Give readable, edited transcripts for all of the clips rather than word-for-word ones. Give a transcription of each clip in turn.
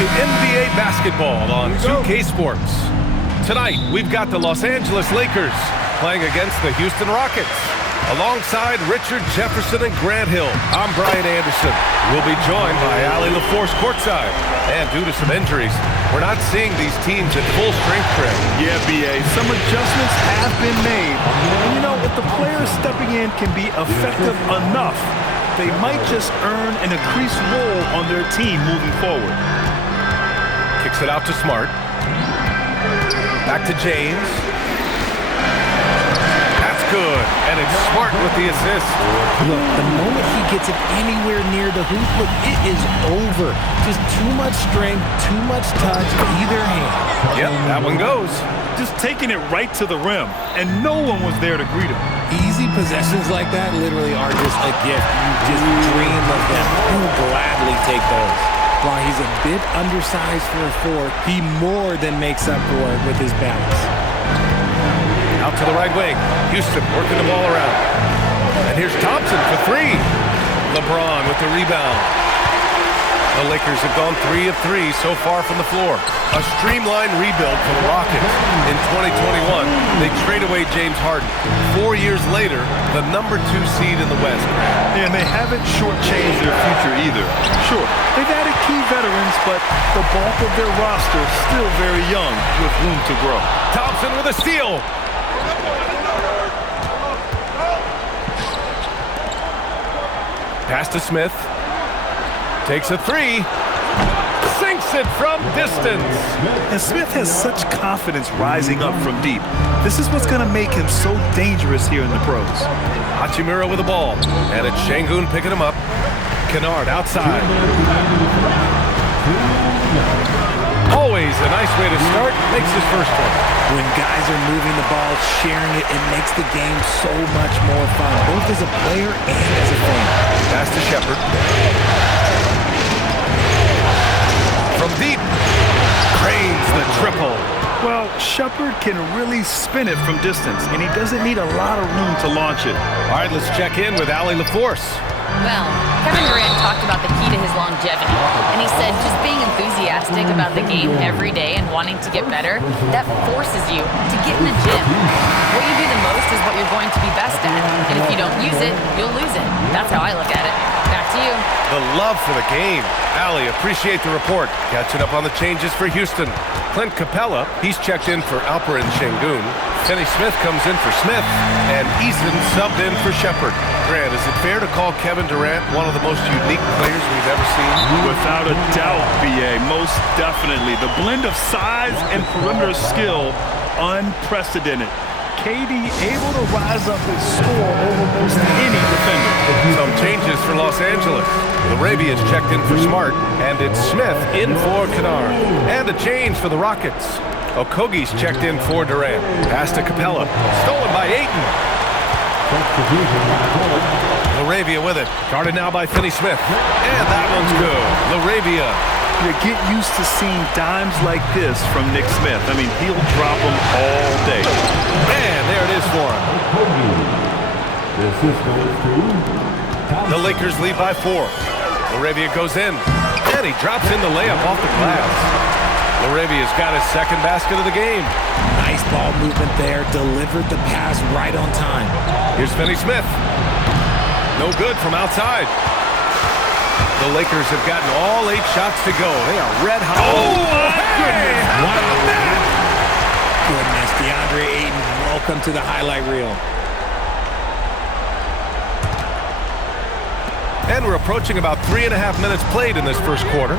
to NBA basketball on 2K Sports. Tonight, we've got the Los Angeles Lakers playing against the Houston Rockets. Alongside Richard Jefferson and Grant Hill, I'm Brian Anderson. We'll be joined by Allie LaForce courtside. And due to some injuries, we're not seeing these teams at full strength, Craig. Yeah, B.A., some adjustments have been made. And you know, if the players stepping in can be effective enough, they might just earn an increased role on their team moving forward. Kicks it out to Smart. Back to James. That's good. And it's Smart with the assist. Look, the moment he gets it anywhere near the hoop, look, it is over. Just too much strength, too much touch, either hand. Yep, that one goes. Just taking it right to the rim, and no one was there to greet him. Easy possessions like that literally are just a gift. You just dream of them. He'll gladly take those. While he's a bit undersized for a four, he more than makes up for it with his balance. Out to the right wing. Houston working the ball around. And here's Thompson for three. LeBron with the rebound. The Lakers have gone 3 of 3 so far from the floor. A streamlined rebuild for the Rockets. In 2021, they trade away James Harden. 4 years later, the #2 seed in the West. And they haven't shortchanged their future either. Sure, they've added key veterans, but the bulk of their roster still very young with room to grow. Thompson with a steal. Pass to Smith. Takes a three. Sinks it from distance. And Smith has such confidence rising up from deep. This is what's going to make him so dangerous here in the pros. Hachimura with the ball. And it's Şengün picking him up. Kennard outside. Always a nice way to start. Makes his first one. When guys are moving the ball, sharing it, it makes the game so much more fun, both as a player and as a fan. Pass to Shepherd. From deep. Cranes the triple. Well, Shepherd can really spin it from distance, and he doesn't need a lot of room to launch it. All right, let's check in with Allie LaForce. Well, Kevin Durant talked about the key to his longevity, and he said just being enthusiastic about the game every day and wanting to get better, that forces you to get in the gym. What you do the most is what you're going to be best at, and if you don't use it, you'll lose it. That's how I look at it. Back to you. The love for the game. Allie, appreciate the report. Catching up on the changes for Houston. Clint Capella, he's checked in for Alperen Şengün. Finney Smith comes in for Smith, and Eason subbed in for Shepherd. Grant, is it fair to call Kevin Durant one of the most unique players we've ever seen? Without a doubt, B.A., most definitely. The blend of size and perimeter skill, unprecedented. KD able to rise up and score over most any defender. Some changes for Los Angeles. Larabia's checked in for Smart, and it's Smith in for Kennard. And a change for the Rockets. Okogie's checked in for Durant. Pass to Capella. Stolen by Ayton. Laravia with it. Guarded now by Finney Smith. And that one's good. Laravia. You get used to seeing dimes like this from Nick Smith. I mean, he'll drop them all day. And there it is for him. The Lakers lead by 4. Laravia goes in. And he drops in the layup off the glass. Laravia's got his second basket of the game. Nice ball movement there. Delivered the pass right on time. Here's Finney Smith. No good from outside. The Lakers have gotten all 8 shots to go. They are red hot. Oh, my goodness. How about that? Goodness, DeAndre Ayton, welcome to the highlight reel. And we're approaching about 3.5 minutes played in this first quarter.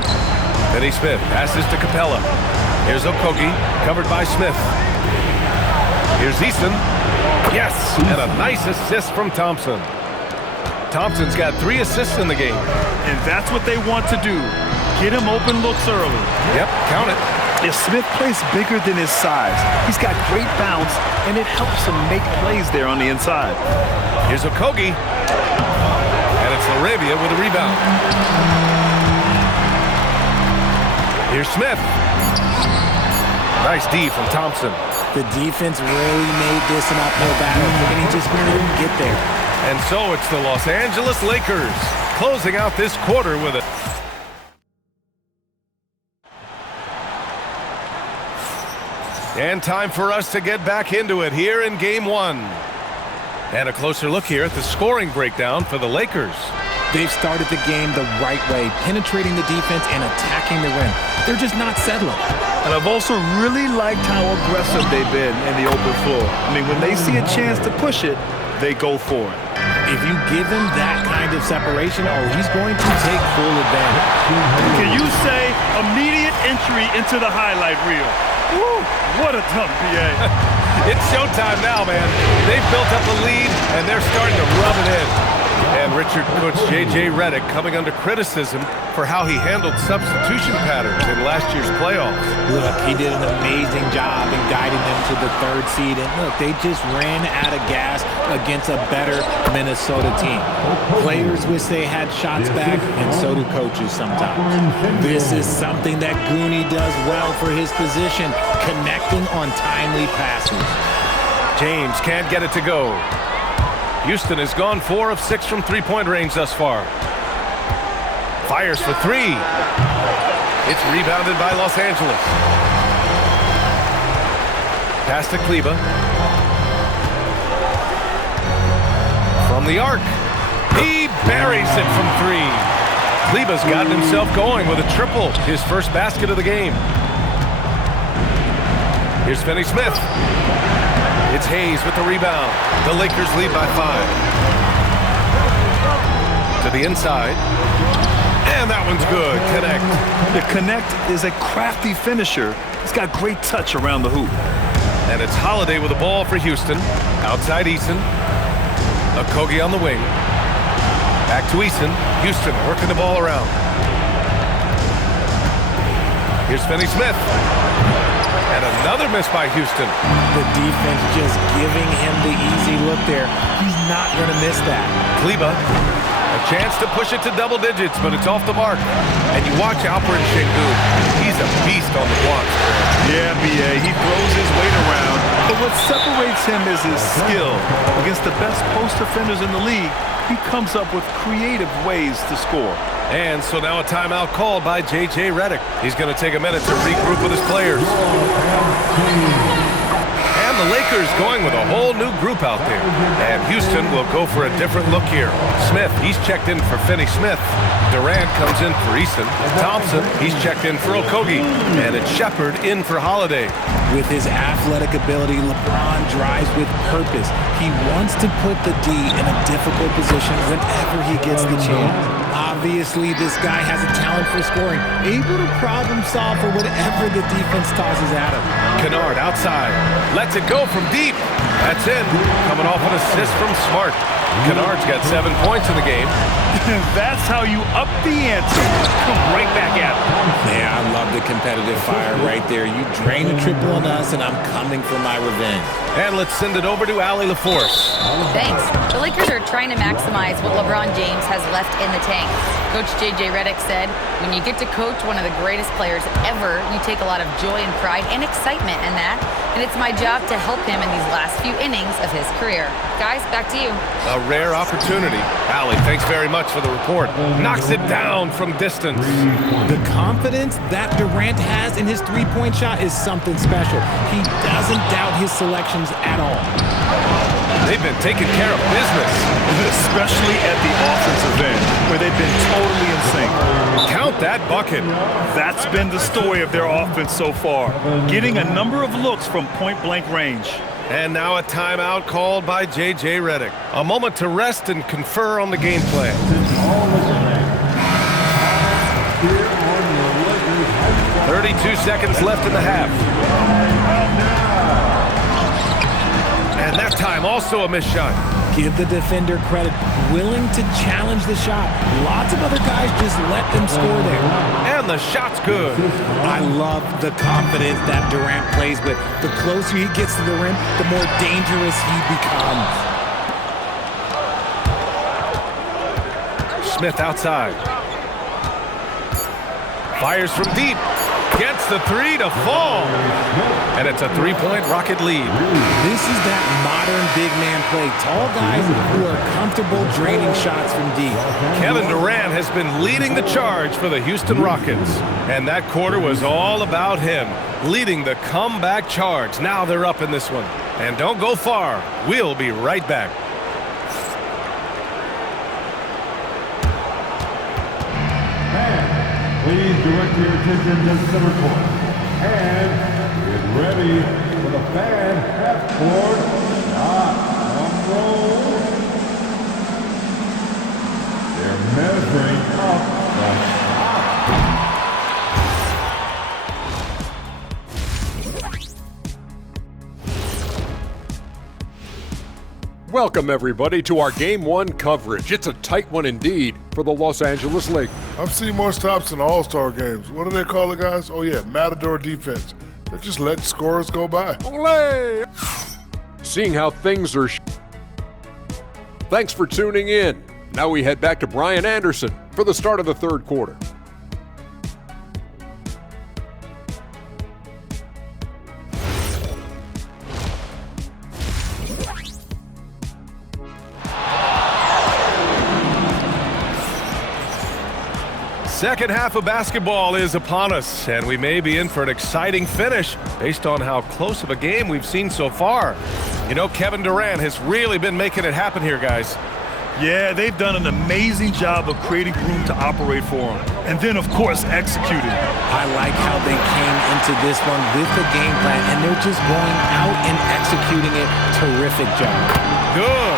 Finney Smith passes to Capella. Here's Okogie, covered by Smith. Here's Easton. Yes, and a nice assist from Thompson. Thompson's got 3 assists in the game. And that's what they want to do. Get him open looks early. Yep, count it. If Smith plays bigger than his size, he's got great bounce, and it helps him make plays there on the inside. Here's Okogie. And it's Laravia with a rebound. Here's Smith. Nice D from Thompson. The defense really made this an uphill battle, and he just couldn't get there. And so it's the Los Angeles Lakers closing out this quarter with it. And time for us to get back into it here in Game 1. And a closer look here at the scoring breakdown for the Lakers. They've started the game the right way, penetrating the defense and attacking the rim. They're just not settling. And I've also really liked how aggressive they've been in the open floor. I mean, when they see a chance to push it, they go for it. If you give him that kind of separation, he's going to take full advantage. Can you say immediate entry into the highlight reel? Woo, what a dunk, PA. It's showtime now, man. They've built up a lead, and they're starting to rub it in. And Richard coach J.J. Redick coming under criticism for how he handled substitution patterns in last year's playoffs. Look, he did an amazing job in guiding them to the 3rd seed. And look, they just ran out of gas against a better Minnesota team. Players wish they had shots back, and so do coaches sometimes. This is something that Goonie does well for his position, connecting on timely passes. James can't get it to go. Houston has gone 4 of 6 from three-point range thus far. Fires for 3. It's rebounded by Los Angeles. Pass to Kleber. From the arc. He buries it from 3. Kleber's gotten himself going with a triple, his first basket of the game. Here's Finney-Smith. It's Hayes with the rebound. The Lakers lead by 5. To the inside. And that one's good. Connect. The Connect is a crafty finisher. He's got great touch around the hoop. And it's Holiday with the ball for Houston. Outside Eason. Okogie on the wing. Back to Eason. Houston working the ball around. Here's Finney-Smith. And another miss by Houston. The defense just giving him the easy look there. He's not going to miss that. Kleber, a chance to push it to double digits, but it's off the mark. And you watch Alperen Sengun. He's a beast on the blocks. Yeah, B.A., he throws his weight around. But what separates him is his skill. Against the best post defenders in the league, he comes up with creative ways to score. And so now a timeout called by J.J. Redick. He's going to take a minute to regroup with his players. And the Lakers going with a whole new group out there. And Houston will go for a different look here. Smith, he's checked in for Finney-Smith. Durant comes in for Eason. Thompson, he's checked in for Okogie. And it's Shepard in for Holiday. With his athletic ability, LeBron drives with purpose. He wants to put the D in a difficult position whenever he gets the chance. Obviously, this guy has a talent for scoring, able to problem solve for whatever the defense tosses at him. Kennard outside, lets it go from deep. That's in, coming off an assist from Smart. Kennard's got 7 points in the game. That's how you up the ante. Come right back at him. Yeah, I love the competitive fire right there. You drain a triple on us, and I'm coming for my revenge. And let's send it over to Allie LaForce. Thanks. The Lakers are trying to maximize what LeBron James has left in the tank. Coach J.J. Redick said, when you get to coach one of the greatest players ever, you take a lot of joy and pride and excitement in that. And it's my job to help him in these last few innings of his career. Guys, back to you. A rare opportunity. Allie, thanks very much for the report. Knocks it down from distance. The confidence that Durant has in his three-point shot is something special. He doesn't doubt his selections at all. They've been taking care of business. Especially at the offensive end, where they've been totally in sync. Count that bucket. That's been the story of their offense so far. Getting a number of looks from point-blank range. And now a timeout called by J.J. Redick. A moment to rest and confer on the game plan. 32 seconds left in the half. And that time also a missed shot. Give the defender credit, willing to challenge the shot. Lots of other guys just let them score there. And the shot's good. I love the confidence that Durant plays with. The closer he gets to the rim, the more dangerous he becomes. Smith outside. Fires from deep. Gets the 3 to fall. And it's a 3-point Rocket lead. This is that modern big man play. Tall guys who are comfortable draining shots from deep. Kevin Durant has been leading the charge for the Houston Rockets. And that quarter was all about him. leading the comeback charge. Now they're up in this one. And don't go far. We'll be right back. Please direct your attention to center court. And get ready for the fan half-court shot on roll. They're measuring up the shot. Welcome, everybody, to our Game 1 coverage. It's a tight one indeed for the Los Angeles Lakers. I've seen more stops in All-Star games. What do they call it, guys? Oh, yeah, Matador defense. They're just letting scorers go by. Olé! Seeing how things are. Thanks for tuning in. Now we head back to Brian Anderson for the start of the third quarter. Second half of basketball is upon us, and we may be in for an exciting finish based on how close of a game we've seen so far. You know, Kevin Durant has really been making it happen here, guys. Yeah, they've done an amazing job of creating room to operate for him. And then, of course, executing. I like how they came into this one with the game plan, and they're just going out and executing it. Terrific job. Good.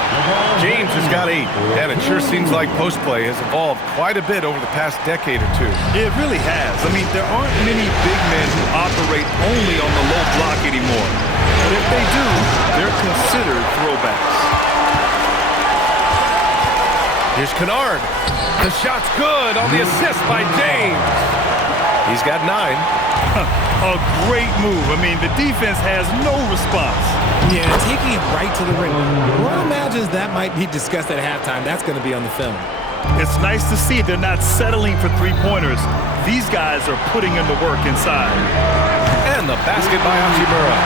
James has got 8, and it sure seems like post play has evolved quite a bit over the past decade or two. It really has. I mean, there aren't many big men who operate only on the low block anymore. But if they do, they're considered throwbacks. Here's Kennard. The shot's good on the assist by James. He's got 9. A great move. I mean, the defense has no response. Yeah, taking it right to the rim. One imagines that might be discussed at halftime. That's going to be on the film. It's nice to see they're not settling for three-pointers. These guys are putting in the work inside. And the basket by Hachimura.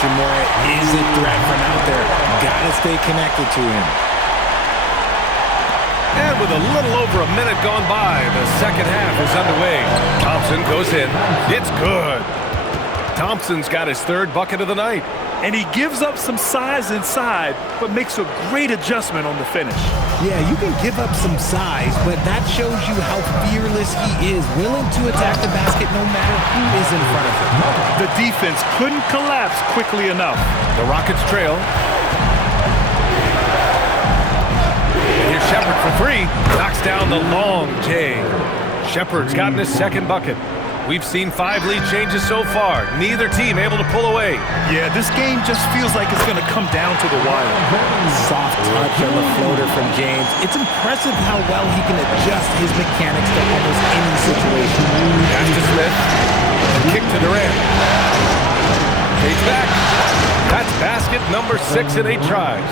Hachimura is a threat from out there. Got to stay connected to him. And with a little over a minute gone by, the second half is underway. Thompson goes in. It's good. Thompson's got his third bucket of the night. And he gives up some size inside, but makes a great adjustment on the finish. Yeah, you can give up some size, but that shows you how fearless he is, willing to attack the basket no matter who is in front of him. The defense couldn't collapse quickly enough. The Rockets trail. Here's Shepherd for 3. Knocks down the long J. Shepherd's gotten his second bucket. We've seen 5 lead changes so far. Neither team able to pull away. Yeah, this game just feels like it's going to come down to the wire. Soft touch on the floater from James. It's impressive how well he can adjust his mechanics to almost any situation. Pass to Smith. Kick to Durant. Fades back. That's basket number 6 in 8 tries.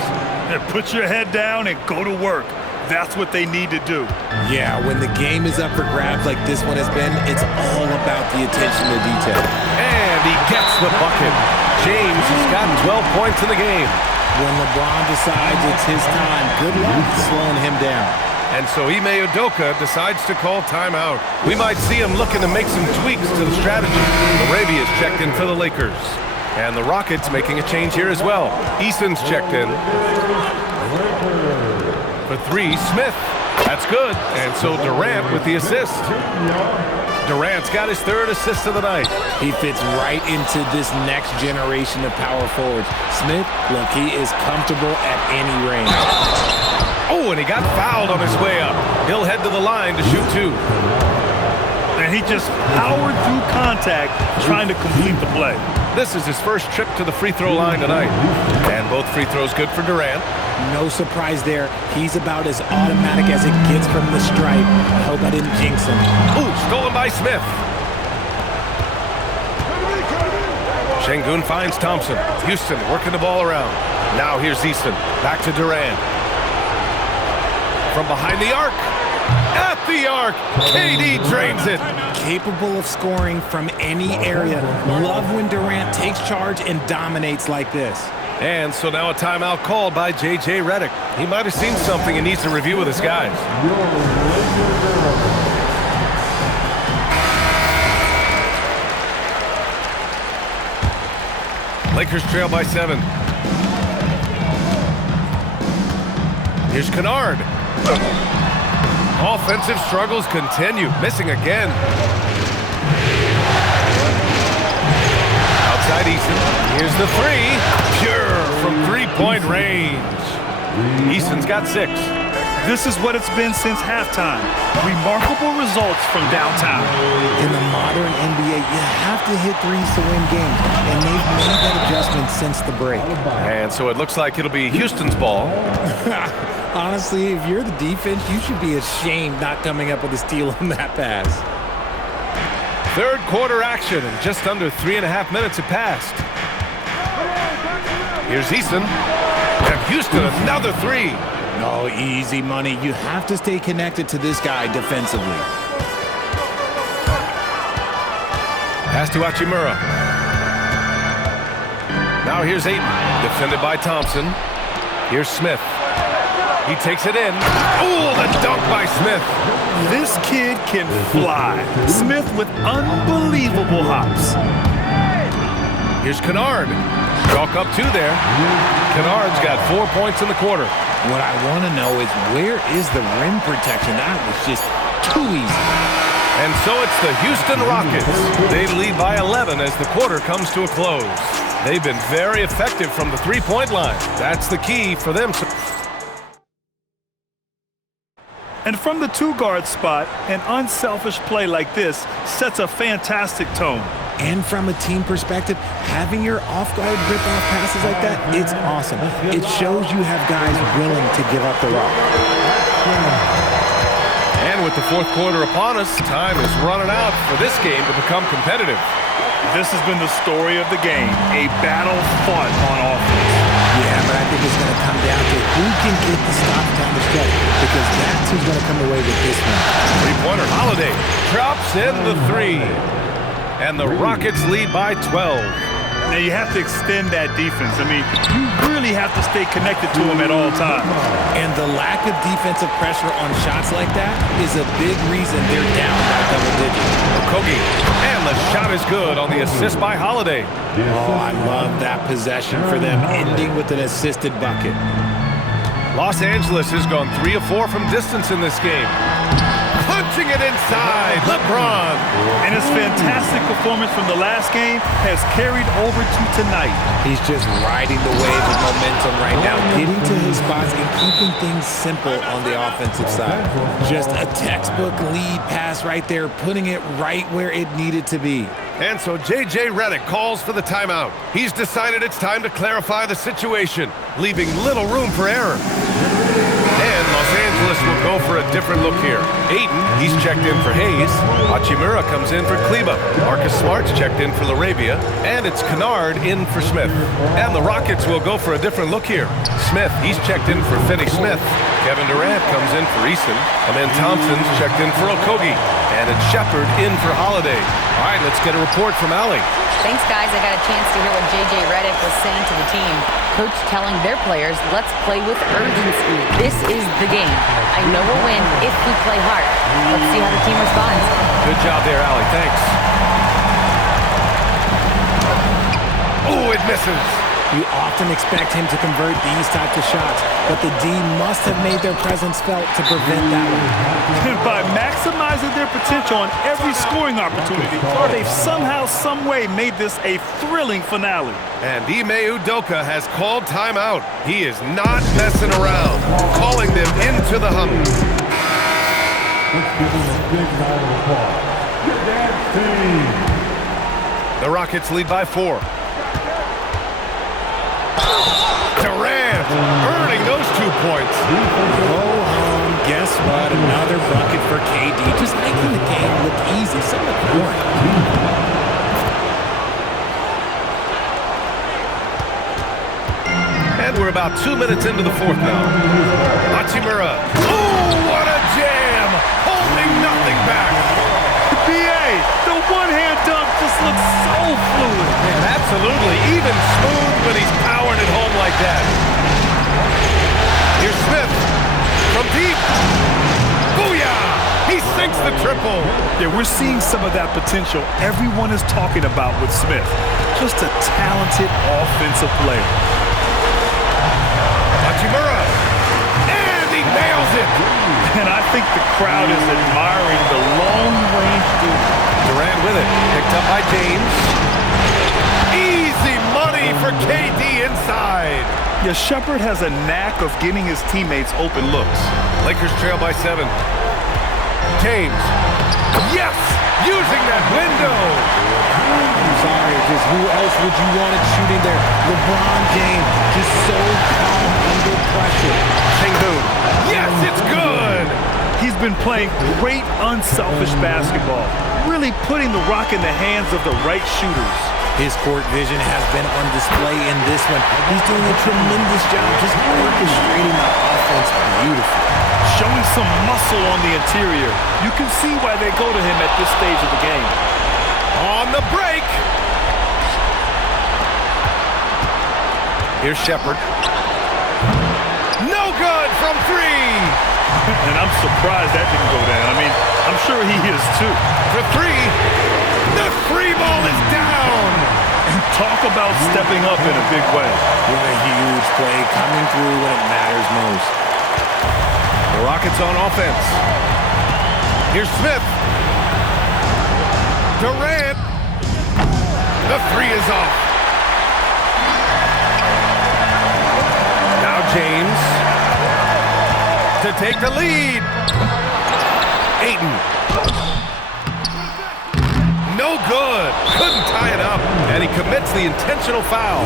Put your head down and go to work. That's what they need to do. Yeah, when the game is up for grabs like this one has been, it's all about the attention to detail. And he gets the bucket. James has gotten 12 points in the game. When LeBron decides it's his time, good luck slowing him down. And so Ime Udoka decides to call timeout. We might see him looking to make some tweaks to the strategy. Arabia's checked in for the Lakers. And the Rockets making a change here as well. Eason's checked in. For 3, Smith. That's good. And so Durant with the assist. Durant's got his third assist of the night. He fits right into this next generation of power forwards. Smith, look, he is comfortable at any range. Oh, and he got fouled on his way up. He'll head to the line to shoot 2. And he just powered through contact trying to complete the play. This is his first trip to the free throw line tonight. And both free throws good for Durant. No surprise there. He's about as automatic as it gets from the stripe. I hope I didn't jinx him. Ooh, stolen by Smith. Şengün finds Thompson. Houston working the ball around. Now here's Easton. Back to Durant. From behind the arc. At the arc. KD drains it. Capable of scoring from any area. Love when Durant takes charge and dominates like this. And so now a timeout called by J.J. Redick. He might have seen something and needs to review with his guys. Lakers trail by 7. Here's Kennard. Offensive struggles continue. Missing again. Outside Eason. Here's the three. Pure from three-point range. Eason's got 6. This is what it's been since halftime. Remarkable results from downtown. In the modern NBA, you have to hit threes to win games, and they've made that adjustment since the break. And so it looks like it'll be Houston's ball. Honestly, if you're the defense, you should be ashamed not coming up with a steal on that pass. Third quarter action, and just under 3.5 minutes have passed. Here's Eason. And Houston, another three. No, easy money. You have to stay connected to this guy defensively. Pass to Hachimura. Now here's Ayton, defended by Thompson. Here's Smith. He takes it in. Ooh, the dunk by Smith. This kid can fly. Smith with unbelievable hops. Here's Kennard. Chalk up 2 there. Kennard's got 4 points in the quarter. What I want to know is, where is the rim protection? That was just too easy. And so it's the Houston Rockets. They lead by 11 as the quarter comes to a close. They've been very effective from the three-point line. That's the key for them. And from the two-guard spot, an unselfish play like this sets a fantastic tone. And from a team perspective, having your off-guard rip-off passes like that, it's awesome. It shows you have guys willing to give up the rock. And with the fourth quarter upon us, time is running out for this game to become competitive. This has been the story of the game, a battle fought on offense. Yeah, but I think it's going to come down to who can get the stop down the stretch, because that's who's going to come away with this one. Three-pointer. Holiday drops in the three. And the Rockets lead by 12. Now you have to extend that defense. I mean, you really have to stay connected to them at all times. And the lack of defensive pressure on shots like that is a big reason they're down by double digits. Okogie. And the shot is good on the assist by Holiday. Oh, I love that possession for them, ending with an assisted bucket. Los Angeles has gone 3 of 4 from distance in this game. Punching it inside, LeBron. And his fantastic performance from the last game has carried over to tonight. He's just riding the wave of momentum right now, getting to his spots and keeping things simple on the offensive side. Just a textbook lead pass right there, putting it right where it needed to be. And so J.J. Redick calls for the timeout. He's decided it's time to clarify the situation, leaving little room for error. And Los Angeles will go for a different look here. Ayton, he's checked in for Hayes. Hachimura comes in for Kleba. Marcus Smart's checked in for LaRavia. And it's Kennard in for Smith. And the Rockets will go for a different look here. Smith, he's checked in for Finney-Smith. Kevin Durant comes in for Eason. And then Thompson's checked in for Okogie. And it's Shepard in for Holiday. All right, let's get a report from Allie. Thanks, guys. I got a chance to hear what J.J. Redick was saying to the team. Coach telling their players, let's play with urgency. This is the game. I know we'll win if we play hard. Let's see how the team responds. Good job there, Allie. Thanks. Oh, it misses. You often expect him to convert these types of shots, but the D must have made their presence felt to prevent that one. And by maximizing their potential on every scoring opportunity, they've somehow, some way made this a thrilling finale. And Ime Udoka has called timeout. He is not messing around, calling them into the huddle. Let's give them a big round of applause. Your dance team. The Rockets lead by 4. Durant earning those 2 points. Go home. Guess what? Another bucket for KD. Just making the game look easy. So much boring. And we're about 2 minutes into the fourth now. Hachimura. Oh, what a jam! Holding nothing back. B.A., the one-hand dunk just looks so fluid. And absolutely, even smooth when he's powering it home like that. Here's Smith from deep. Booyah! He sinks the triple. Yeah, we're seeing some of that potential everyone is talking about with Smith. Just a talented offensive player. Hachimura. And he nails it. And I think the crowd is admiring the long-range dude. Durant with it. Picked up by James. Easy money for KD inside. Yeah, Shepherd has a knack of getting his teammates open looks. Lakers trail by 7. James. Yes! Using that window. I'm sorry, just who else would you want it shooting there? LeBron James, just so calm under pressure. Sengun. Yes, it's good. He's been playing great unselfish basketball, really putting the rock in the hands of the right shooters. His court vision has been on display in this one. He's doing a tremendous job just orchestrating the offense beautifully. Showing some muscle on the interior. You can see why they go to him at this stage of the game. On the break. Here's Shepherd. No good from 3. And I'm surprised that didn't go down. I mean, I'm sure he is too. For 3. The 3 ball is down. Talk about stepping up in a big way. What a huge play coming through when it matters most. The Rockets on offense. Here's Smith. Durant. The 3 is off. Now James to take the lead. Ayton. No good. Couldn't tie it up. And he commits the intentional foul.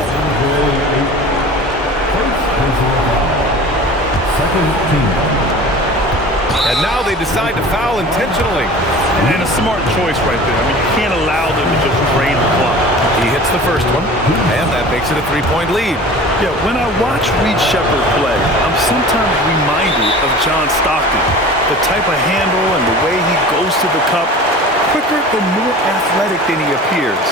Second team. And now they decide to foul intentionally. And a smart choice right there. I mean, you can't allow them to just drain the clock. He hits the first one, and that makes it a 3-point lead. Yeah, when I watch Reed Shepherd play, I'm sometimes reminded of John Stockton. The type of handle and the way he goes to the cup, quicker and more athletic than he appears.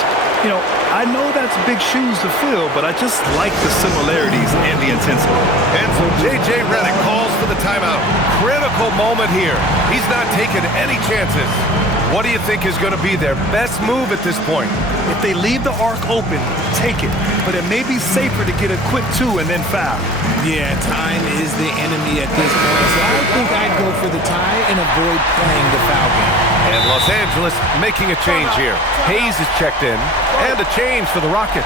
You know, I know that's big shoes to fill, but I just like the similarities and the intensity. And so J.J. Redick calls for the timeout. Critical moment here. He's not taking any chances. What do you think is going to be their best move at this point? If they leave the arc open, take it. But it may be safer to get a quick 2 and then foul. Yeah, time is the enemy at this point, so I think I'd go for the tie and avoid playing the foul game. And Los Angeles making a change here. Hayes is checked in, and a change for the Rockets.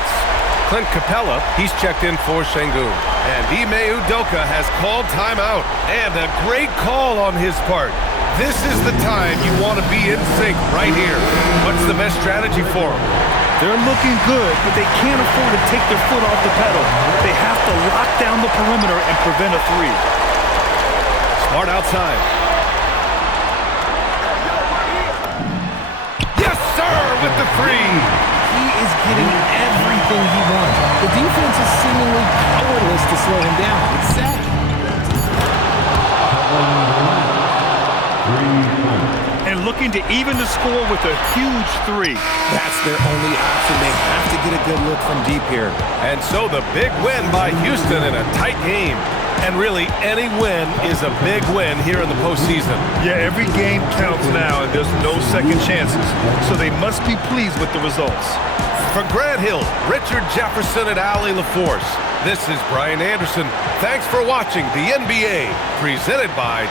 Clint Capella, he's checked in for Sengun. And Ime Udoka has called timeout, and a great call on his part. This is the time you want to be in sync right here. What's the best strategy for them? They're looking good, but they can't afford to take their foot off the pedal. They have to lock down the perimeter and prevent a 3. Smart outside. Yes, sir, with the 3. He is getting everything he wants. The defense is seemingly powerless to slow him down. It's sad. And looking to even the score with a huge 3. That's their only option. They have to get a good look from deep here. And so the big win by Houston in a tight game. And really, any win is a big win here in the postseason. Yeah, every game counts now, and there's no second chances. So they must be pleased with the results. For Grant Hill, Richard Jefferson, and Allie LaForce, this is Brian Anderson. Thanks for watching the NBA, presented by